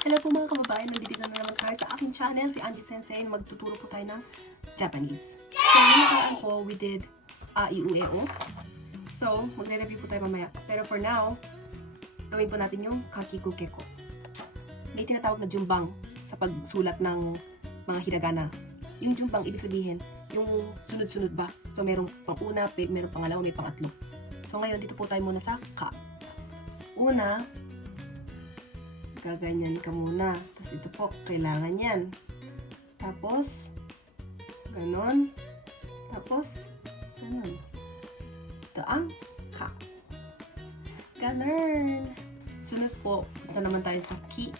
Hello po mga kababayan, nandito na naman tayo sa aking channel, si Angie Sensei, magtuturo po tayo ng Japanese. So, yung nakaraan po, we did a, i, u, e, o. So, magre-review po tayo mamaya. Pero for now, gawin po natin yung kakiku keko. May tinatawag na jumbang sa pagsulat ng mga hiragana. Yung jumbang, ibig sabihin, yung sunod-sunod ba? So, merong pang-una, merong pangalawa, may pangatlo. So, ngayon, dito po tayo muna sa ka. Una, gaganyan ka muna. Tapos ito po, kailangan yan. Tapos, ganon. Tapos, ganon. Ito ang ka. Ganon. Sunod po, ito naman tayo sa ki.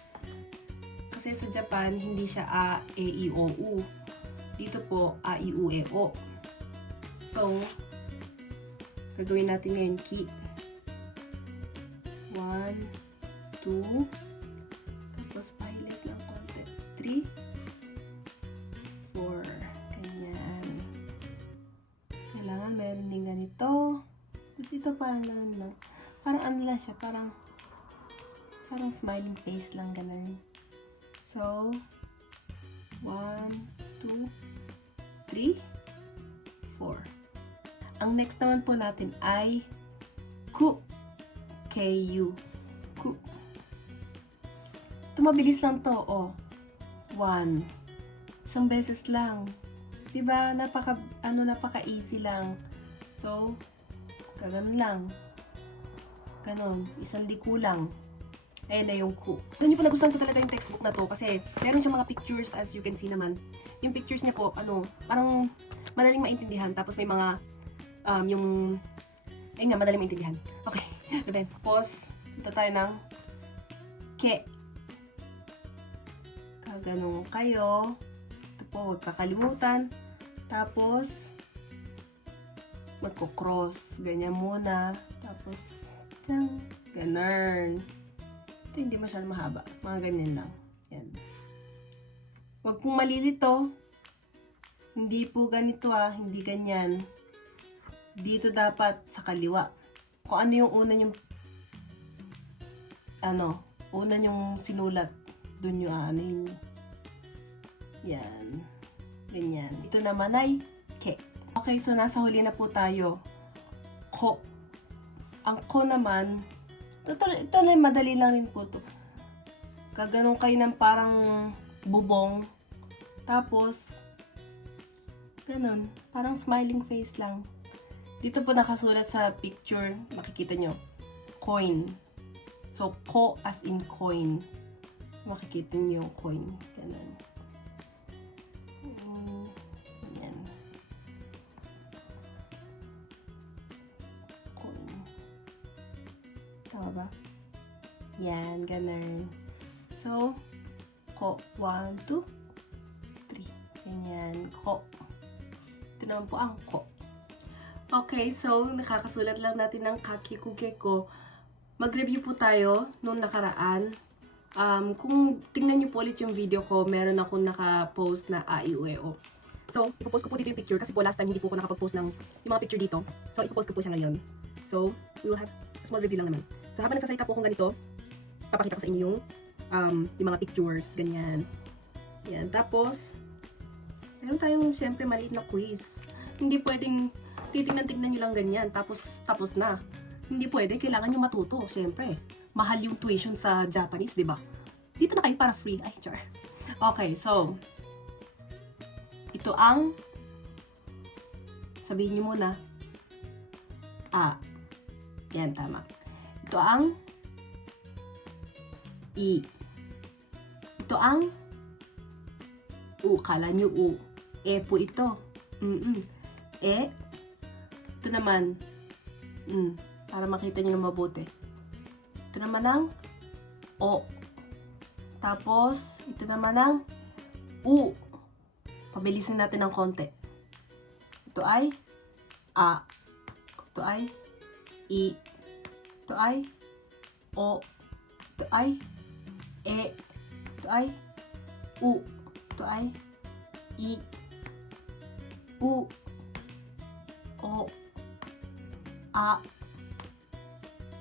Kasi sa Japan, hindi siya a, e, i, o, u. Dito po, a, i, u, e, o. So, gagawin natin ngayon ki. 1, 2, tapos pahilis ng konti. 3, 4. Ganyan. Kailangan meron din ganito. Tapos ito parang lang. Parang ano lang siya. Parang smiling face lang. Ganun. So, 1, 2, 3, 4. Ang next naman po natin ay ku. K-U. Ku. Mabilis lang to, oh. 1. Isang beses lang. 'Di ba? Napaka-easy lang. So, ganoon lang. Ganon. Isang liku lang. Ayan na yung ku. Doon yung nagustuhan ko talaga yung textbook na to kasi meron siyang mga pictures as you can see naman. Yung pictures niya po, parang madaling maintindihan. Tapos may mga, ayun nga, madaling maintindihan. Okay. Then, tapos, ito tayo ng ke. Ganun kayo. Ito po, huwag kakalimutan. Tapos, magko-cross. Ganyan muna. Tapos, tiyang, ganun. Ito hindi masyadong mahaba. Mga ganyan lang. Yan. Huwag pong malilito. Hindi po ganito hindi ganyan. Dito dapat sa kaliwa. Kung ano yung una yung sinulat. Doon yung anin. Yan. Ganyan. Ito naman ay ke. Okay, so nasa huli na po tayo. Ko. Ang ko naman, ito na madali lang rin po to. Kaganon kayo ng parang bubong. Tapos, ganon. Parang smiling face lang. Dito po nakasulat sa picture, makikita nyo, coin. So, ko as in coin. Makikita nyo yung coin. Ganun. Ganyan. Coin. Tama ba? Yan, ganun. So, ko. 1, 2, 3. Ganyan. Ko. Ito naman po ang ko. Okay, so nakakasulat lang natin ng kakiku keko. Mag-review po tayo nung nakaraan. Kung tingnan niyo po ulit yung video ko, meron akong naka-post na a, i, u, e, o. So, ipopost ko po dito yung picture kasi po last time hindi po ako nakapag-post ng yung mga picture dito. So, ipopost ko po siya ngayon. So, we will have a small review lang naman. So, habang nagsasalita po akong ganito, papakita ko sa inyo yung mga pictures, ganyan. Yan, tapos, meron tayong siyempre maliit na quiz. Hindi pwedeng titignan-tignan nyo lang ganyan, tapos na. Hindi pwede, kailangan nyo matuto, syempre. Mahal yung tuition sa Japanese, di ba? Dito na kayo para free. Ay, char. Okay, so, ito ang, sabihin nyo muna, a. Yan, tama. Ito ang, i. Ito ang, u. Kala nyo u. E po ito. E. Ito naman, para makita nyo na mabuti. Ito naman ang o. Tapos, ito naman ang u. Pabilisin natin ng konti. Ito ay a. Ito ay i. Ito ay o. Ito ay e. Ito ay u. Ito ay i. U. O. A,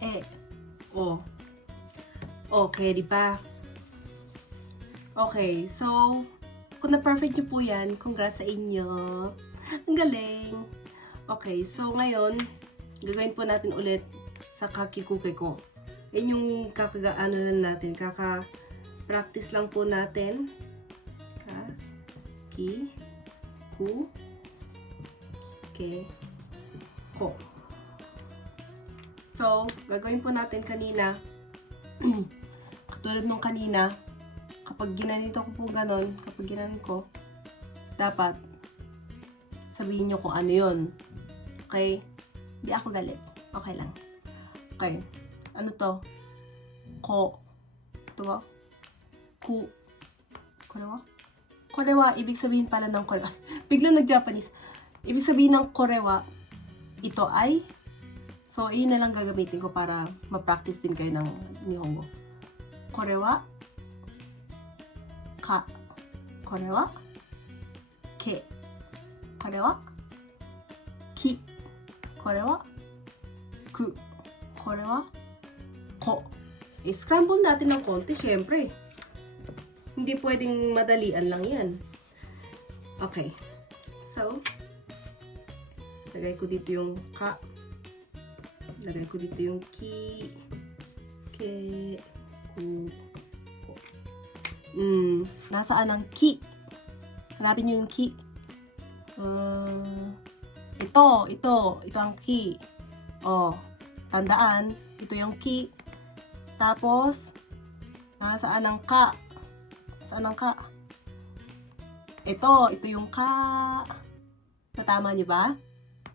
E, O. Okay, di ba? Okay, so, kung na-perfect nyo po yan, congrats sa inyo. Ang galing. Okay, so ngayon, gagawin po natin ulit sa kakikuke ko. Yan yung ano lang natin, kaka-practice lang po natin. Ko. So, gagawin po natin kanina, katulad nung kanina, kapag ginanito ko po ganon, kapag ginanon ko, dapat sabihin nyo kung ano yun. Okay? Hindi ako galit. Okay lang. Okay. Ano to? Ko. Ito ba? Ku. Korewa? Korewa, ibig sabihin pala ng korewa. Biglang nag-Japanese. Ibig sabihin ng korewa, ito ay. So, yun na lang gagamitin ko para ma-practice din kayo ng Nihongo. Korewa, ka. Korewa, ke. Korewa, ki. Korewa, ku. Korewa, ko. I-scramble natin ng konti, syempre. Hindi pwedeng madalian lang yan. Okay. So, lagay ko dito yung ka. Lagay ko dito yung ki. Ke. Ku. Ko. Nasaan ang ki? Hanapin nyo yung ki. Ito ang ki. Oh, tandaan. Ito yung ki. Tapos, nasaan ang ka? Saan ang ka? Ito yung ka. Natama niyo ba?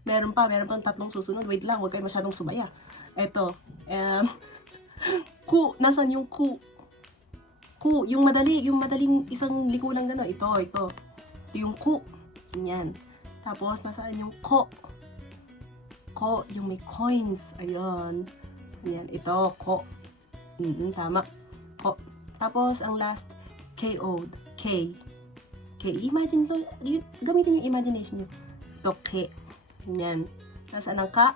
Meron pang tatlong susunod. Wait lang, huwag kayo masyadong sumaya. Ito, ku. Nasaan yung ku? Ku, yung madaling isang liko lang gano'n. Ito yung ku. Yan. Tapos, nasaan yung ko? Ko, yung may coins. Ayun. Yan, ito, ko. Tama. Ko. Tapos, ang last, K-O-D. K. Imagine to. Gamitin yung imagination nyo. Ito, K. Yan. Nasaan ang ka?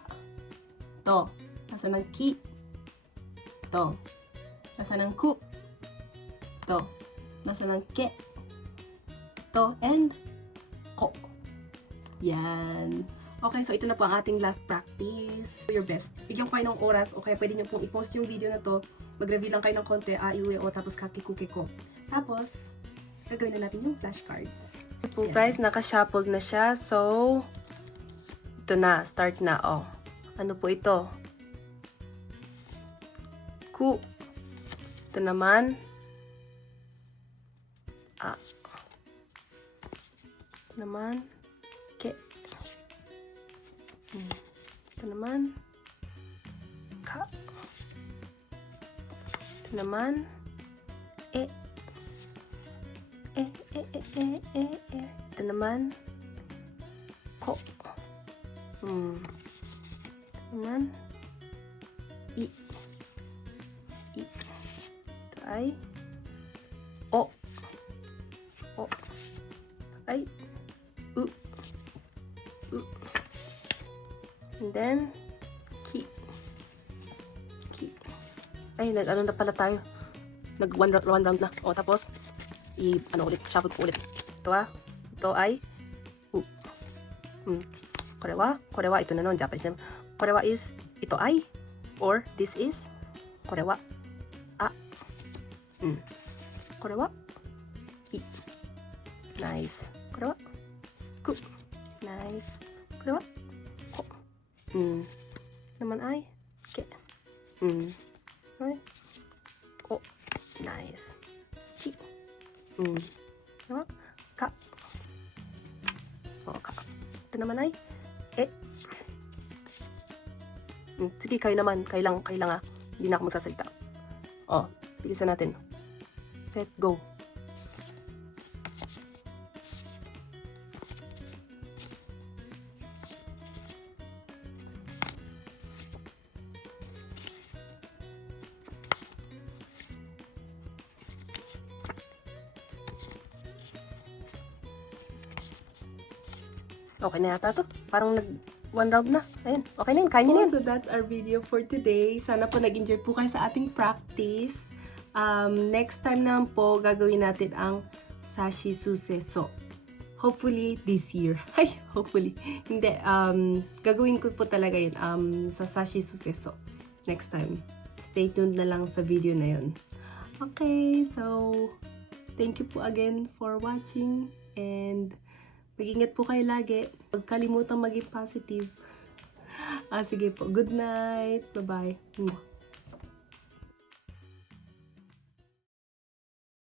Ito. Nasaan ang ki? Ito. Nasaan ang ku? Ito. Nasaan ang ke? Ito. And ko. Yan. Okay, so ito na po ang ating last practice. Do your best. Bigyan ko kayo ng oras o kaya pwede nyo pong i-post yung video na to. Mag-review lang kayo ng konti, iuwi o tapos kakikuke ko. Tapos, gagawin na natin yung flashcards. So guys, naka-shuffled na siya. So, ito na. Start na. Oh. Ano po ito? Ku. Ito naman. A. Ito naman. Ke. Ito naman. Ka. Ito naman. E. Ito naman. Ko. Ito naman. I. Ito ay. O. Ito ay. U. And then, ki. Ay, nag-ano na pala tayo. Nag-one round na. O, tapos, shuffle ko ulit. Ito ay, u. Korewa, ito na nun, Japanese name. Korewa is, ito ay, or this is, korewa, a. Korewa, i. Nice. Korewa, ku. Nice. Korewa, ko. Naman ay, ke. Ay, ko. Nice. Ki. Ka. Ka. Ito naman ay, e. Sige, kayo naman. Kayo lang Hindi na ako magsasalita. O, bilisan natin. Set, go. Okay na yata to. Parang one round na. Ayun. Okay na yun. Kaya nyo na yun. So that's our video for today. Sana po nag-enjoy po kayo sa ating practice. Next time naman po, gagawin natin ang Sashi Suseso. Hopefully, this year. Ay, hopefully. Hindi, gagawin ko po talaga yun sa Sashi Suseso. Next time. Stay tuned na lang sa video na yun. Okay, so, thank you po again for watching. And, mag-ingat po kayo lagi. Huwag kalimutang maging positive. Sige po. Good night. Bye-bye.